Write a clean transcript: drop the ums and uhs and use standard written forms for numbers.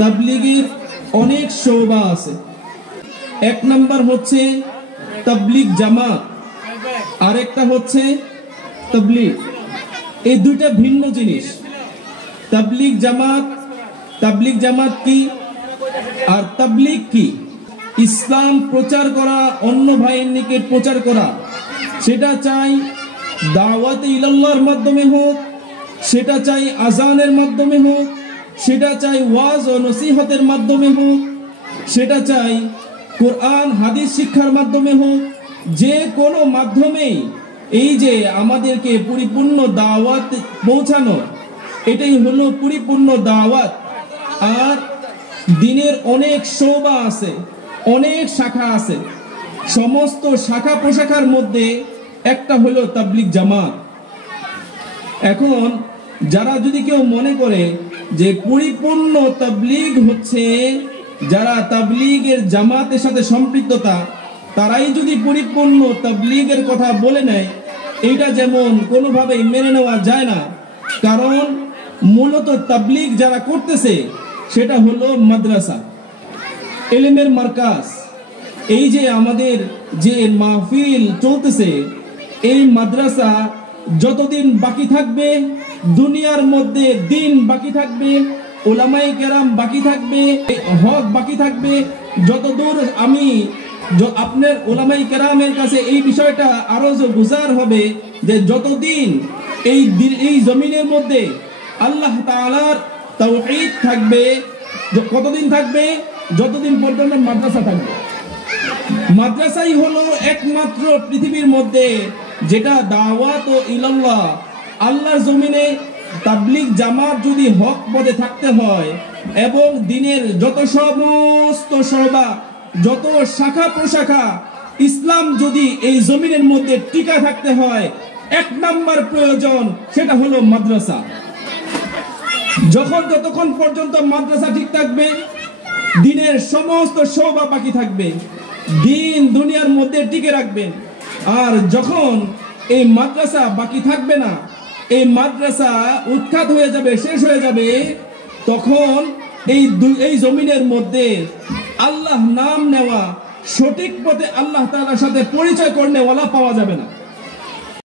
তাবলীগের অনেক শোভা আছে। এক নাম্বার হচ্ছে তাবলীগ জামাত, আরেকটা হচ্ছে তাবলীগ। এই দুইটা ভিন্ন জিনিস। তাবলীগ জামাত কি আর তাবলীগ কি? ইসলাম প্রচার করা, অন্য ভাইয়ের নিকট প্রচার করা, সেটা চাই দাওয়াতে ইলাল্লাহর মাধ্যমে হোক, সেটা চাই আজানের মাধ্যমে হোক, সেটা চাই ওয়াজ ও নসিহতের মাধ্যমে হোক, সেটা চাই কোরআন হাদিস শিক্ষার মাধ্যমে হোক, যে কোনো মাধ্যমেই এই যে আমাদেরকে পরিপূর্ণ দাওয়াত পৌঁছানো, এটাই হলো পরিপূর্ণ দাওয়াত। আর দিনের অনেক শোভা আছে, অনেক শাখা আছে। সমস্ত শাখা প্রশাখার মধ্যে একটা হলো তাবলীগ জামাত। এখন যারা যদি কেউ মনে করে যে পরিপূর্ণ তাবলীগ হচ্ছে যারা তাবলীগের জামাতের সাথে সম্পৃক্ততা, তারাই যদি পরিপূর্ণ তাবলীগের কথা বলে নেয়, এটা যেমন কোনোভাবেই মেনে নেওয়া যায় না। কারণ মূলত তাবলীগ যারা করতেছে সেটা হলো মাদ্রাসা, ইলমের মার্কাজ। এই যে আমাদের যে মাহফিল চলতেছে, এই মাদ্রাসা যতদিন বাকি থাকবে, দুনিয়ার মধ্যে দিন বাকি থাকবে, উলামায়ে কেরাম বাকি থাকবে, হক বাকি থাকবে। যতদূর আমি আপনার উলামায়ে কেরামের কাছে এই বিষয়টা আরো গুজার হবে যে যতদিন এই জমিনের মধ্যে আল্লাহ তাআলার তাওহীদ থাকবে, কতদিন থাকবে? যতদিন পর্যন্ত মাদ্রাসা থাকবে। মাদ্রাসাই হলো একমাত্র পৃথিবীর মধ্যে যেটা দাওয়াত ও ইলাল্লাহ, আল্লাহর জমিনে তাবলীগ জামাত যদি হক পদে থাকতে হয় এবং দিনের যত সমস্ত শোভা, যত শাখা প্রশাখা, ইসলাম যদি এই জমিনের মধ্যে টিকা থাকতে হয়, এক নাম্বার প্রয়োজন সেটা হলো মাদ্রাসা। যতক্ষণ পর্যন্ত মাদ্রাসা ঠিক থাকবে, দিনের সমস্ত শোভা বাকি থাকবে, দিন দুনিয়ার মধ্যে টিকে রাখবেন। আর যখন এই মাদ্রাসা বাকি থাকবে না, এই মাদ্রাসা উৎখাত হয়ে যাবে, শেষ হয়ে যাবে, তখন এই জমিনের মধ্যে আল্লাহ নাম নেওয়া, সঠিক পথে আল্লাহ তাআলার সাথে পরিচয় করনেওয়ালা পাওয়া যাবে না।